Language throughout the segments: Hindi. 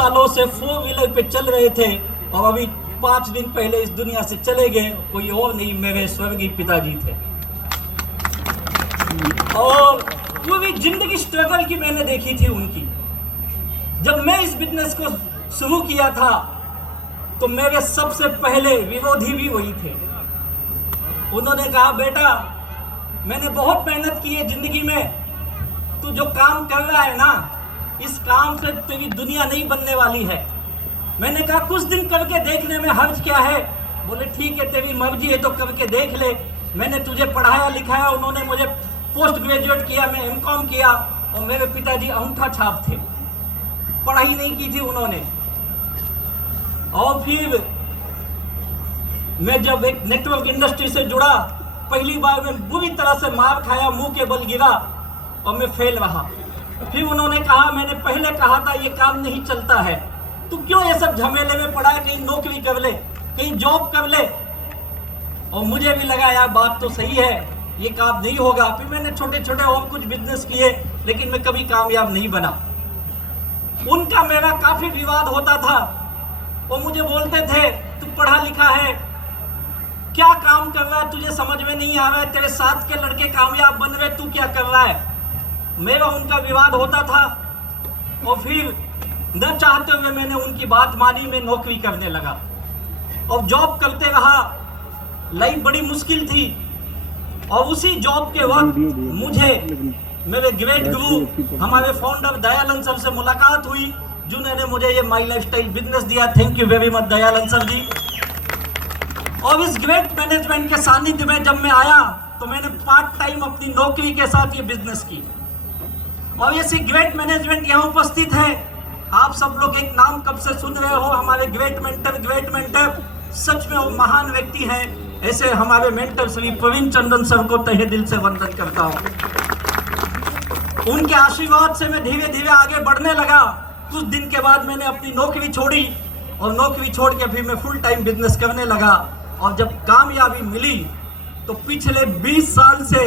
सालों से 4 व्हीलर पे चल रहे थे और अभी 5 दिन पहले इस दुनिया से चले गए। कोई और नहीं, मेरे स्वर्गीय पिताजी थे। और पूरी जिंदगी स्ट्रगल की मैंने देखी थी उनकी। जब मैं इस बिजनेस को शुरू किया था तो मेरे सबसे पहले विरोधी भी वही थे। उन्होंने कहा, बेटा मैंने बहुत मेहनत की है जिंदगी में, तू जो काम कर रहा है ना, इस काम से तेरी दुनिया नहीं बनने वाली है। मैंने कहा कुछ दिन करके देखने में हर्ज क्या है। बोले ठीक है, तेरी मर्जी है तो करके देख ले। मैंने तुझे पढ़ाया लिखाया, उन्होंने मुझे पोस्ट ग्रेजुएट किया, मैं एमकॉम किया। और मेरे पिताजी अंगूठा छाप थे, पढ़ाई नहीं की थी उन्होंने। और फिर मैं जब एक नेटवर्क इंडस्ट्री से जुड़ा, पहली बार मैं बुरी तरह से मार खाया, मुंह के बल गिरा और मैं फेल रहा। फिर उन्होंने कहा, मैंने पहले कहा था ये काम नहीं चलता है, तू क्यों ये सब झमेले में पड़ा है, कहीं नौकरी कर ले, कहीं जॉब कर ले। और मुझे भी लगा यार बात तो सही है, ये काम नहीं होगा। फिर मैंने छोटे छोटे और कुछ बिजनेस किए, लेकिन मैं कभी कामयाब नहीं बना। उनका मेरा काफी विवाद होता था। वो मुझे बोलते थे, तू पढ़ा लिखा है, क्या काम कर रहा है, तुझे समझ में नहीं आ रहा है, तेरे साथ के लड़के कामयाब बन रहे, तू क्या कर रहा है। मेरा उनका विवाद होता था। और फिर न चाहते हुए मैंने उनकी बात मानी, मैं नौकरी करने लगा और जॉब करते रहा। लाइफ बड़ी मुश्किल थी। और उसी जॉब के वक्त मुझे मेरे ग्रेट गुरु हमारे फाउंडर दयानंद सर से मुलाकात हुई, जिन्होंने मुझे ये माई लाइफस्टाइल बिजनेस दिया। Thank you very much Dayanand sir ji. और इस ग्रेट मैनेजमेंट के सानिध्य में जब मैं आया तो मैंने पार्ट टाइम अपनी नौकरी के साथ ये बिजनेस की। और ऐसी ग्रेट मैनेजमेंट यहाँ उपस्थित है। आप सब लोग एक नाम कब से सुन रहे हो, हमारे ग्रेट मेंटर। सच में वो महान व्यक्ति हैं। ऐसे हमारे मेंटर श्री प्रवीण चंदन सर को तहे दिल से वंदन करता हूँ। उनके आशीर्वाद से मैं धीरे धीरे आगे बढ़ने लगा। कुछ दिन के बाद मैंने अपनी नौकरी छोड़ी और नौकरी छोड़ के फिर मैं फुल टाइम बिजनेस करने लगा। और जब कामयाबी मिली तो पिछले 20 साल से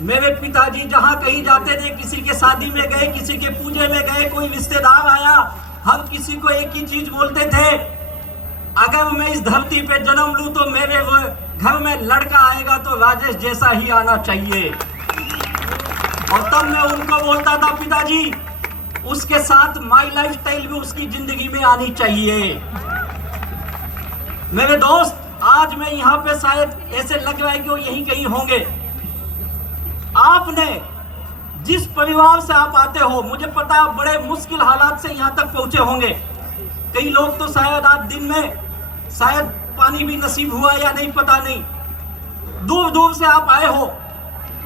मेरे पिताजी जहां कहीं जाते थे, किसी के शादी में गए, किसी के पूजे में गए, कोई रिश्तेदार आया, हम किसी को एक ही चीज बोलते थे, अगर मैं इस धरती पे जन्म लूं तो मेरे घर में लड़का आएगा तो राजेश जैसा ही आना चाहिए। और तब मैं उनको बोलता था, पिताजी उसके साथ माई लाइफस्टाइल भी उसकी जिंदगी में आनी चाहिए। मेरे दोस्त, आज मैं यहाँ पे शायद ऐसे लग रहा है कि वो यहीं कहीं होंगे। आपने जिस परिवार से आप आते हो, मुझे पता है बड़े मुश्किल हालात से यहाँ तक पहुंचे होंगे। कई लोग तो शायद आज दिन में शायद पानी भी नसीब हुआ या नहीं, पता नहीं। दूर दूर से आप आए हो,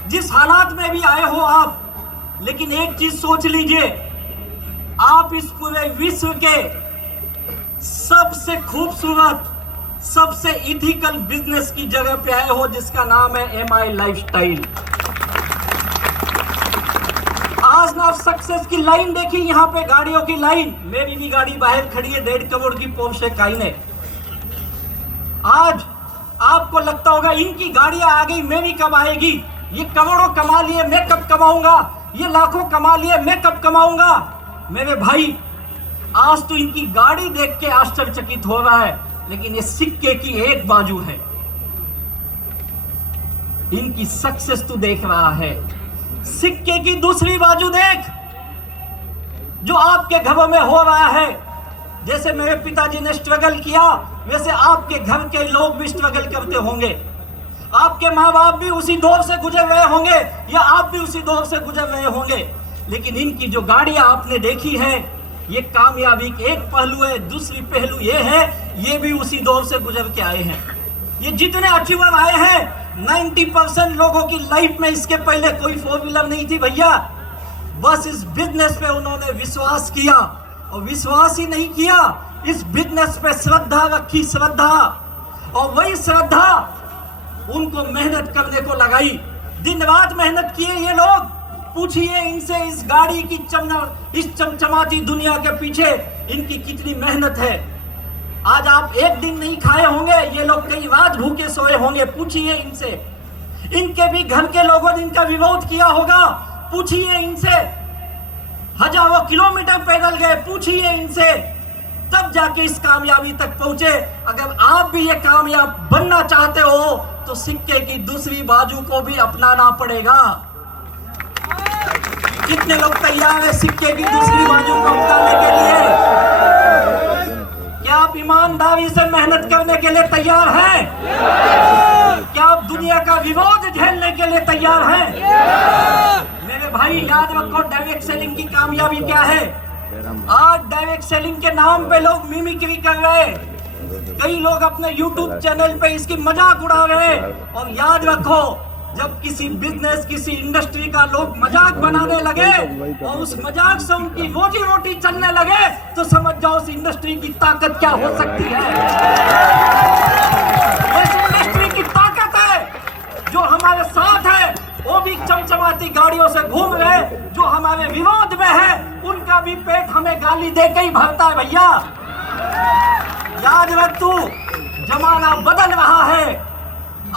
जिस हालात में भी आए हो आप, लेकिन एक चीज सोच लीजिए, आप इस पूरे विश्व के सबसे खूबसूरत, सबसे इथिकल बिजनेस की जगह पे आए हो, जिसका नाम है MI लाइफस्टाइल। आज ना सक्सेस की लाइन देखी, यहाँ पे गाड़ियों की लाइन। मेरी भी गाड़ी बाहर खड़ी है, 1.5 करोड़ की पोर्शे काइने। आज आपको लगता होगा इनकी गाड़ियां आ गई, मेरी कब आएगी, ये करोड़ों कमा लिए, मैं कब कमाऊंगा, ये लाखों कमा लिए, मैं कब कमाऊंगा। मेरे भाई, आज तो इनकी गाड़ी देख के आश्चर्यचकित हो रहा है, लेकिन ये सिक्के की एक बाजू है। इनकी सक्सेस तू देख रहा है, सिक्के की दूसरी बाजू देख, जो आपके घरों में हो रहा है। जैसे मेरे पिताजी ने स्ट्रगल किया, वैसे आपके घर के लोग भी स्ट्रगल करते होंगे। आपके माँ बाप भी उसी दौर से गुजर रहे होंगे, या आप भी उसी दौर से गुजर रहे होंगे। लेकिन इनकी जो गाड़ियां आपने देखी है, ये कामयाबी के एक पहलू है। दूसरी पहलू ये है, ये भी उसी दौर से गुजर के आए हैं। ये जितने अचीवर आए हैं, 90% लोगों की लाइफ में इसके पहले कोई 4 व्हीलर नहीं थी भैया। बस इस बिजनेस पे उन्होंने विश्वास किया, और विश्वास ही नहीं किया, इस बिजनेस पे श्रद्धा रखी, श्रद्धा। और वही श्रद्धा उनको मेहनत करने को लगाई। दिन रात मेहनत किए ये लोग। पूछिए इनसे, इस गाड़ी की इस चमचमाती दुनिया के पीछे इनकी कितनी मेहनत है। आज आप एक दिन नहीं खाए होंगे, ये लोग कई रात भूखे सोए होंगे। पूछिए इनसे। इनके भी घर के लोगों ने इनका विरोध किया होगा, पूछिए इनसे। हजारों किलोमीटर पैदल गए, पूछिए इनसे, तब जाके इस कामयाबी तक पहुंचे। अगर आप भी ये कामयाब बनना चाहते हो तो सिक्के की दूसरी बाजू को भी अपनाना पड़ेगा। कितने लोग तैयार हैं सिक्के की दूसरी बाजू को अपनाने के लिए? क्या आप ईमानदारी से मेहनत करने के लिए तैयार हैं? क्या आप दुनिया का विरोध झेलने के लिए तैयार हैं? मेरे भाई याद रखो, डायरेक्ट सेलिंग की कामयाबी क्या है। आज डायरेक्ट सेलिंग के नाम पे लोग मिमिक्री कर रहे हैं, कई लोग अपने YouTube चैनल पे इसकी मजाक उड़ा रहे हैं। और याद रखो, जब किसी बिजनेस, किसी इंडस्ट्री का लोग मजाक बनाने लगे और उस मजाक से उनकी रोजी रोटी चलने लगे, तो समझ जाओ उस इंडस्ट्री की ताकत क्या हो सकती है। इस इंडस्ट्री की ताकत है जो हमारे साथ है, वो भी चमचमाती गाड़ियों से घूम रहे, जो हमारे विरोध में है उनका भी पेट हमें गाली दे के ही भरता है भैया। याद रख, तू जमाना बदल रहा है।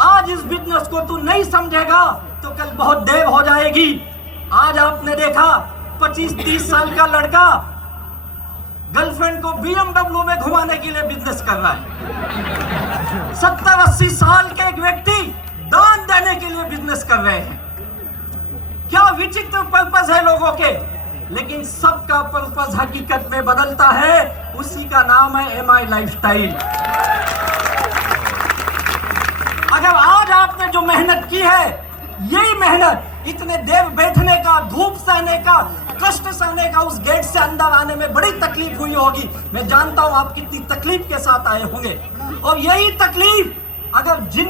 आज इस बिजनेस को तू नहीं समझेगा तो कल बहुत देर हो जाएगी। आज आपने देखा 25-30 साल का लड़का गर्लफ्रेंड को BMW में घुमाने के लिए बिजनेस कर रहा है। 70-80 साल के एक व्यक्ति दान देने के लिए बिजनेस कर रहे हैं। क्या विचित्र पर्पस है लोगों के, लेकिन सबका पर्पस हकीकत में बदलता है। उसी का नाम है MI लाइफस्टाइल। अगर आज आपने जो मेहनत की है, यही मेहनत इतने देर बैठने का, धूप सहने का, कष्ट सहने का, उस गेट से अंदर आने में बड़ी तकलीफ हुई होगी। मैं जानता हूं आप कितनी तकलीफ के साथ आए होंगे। और यही तकलीफ अगर जिन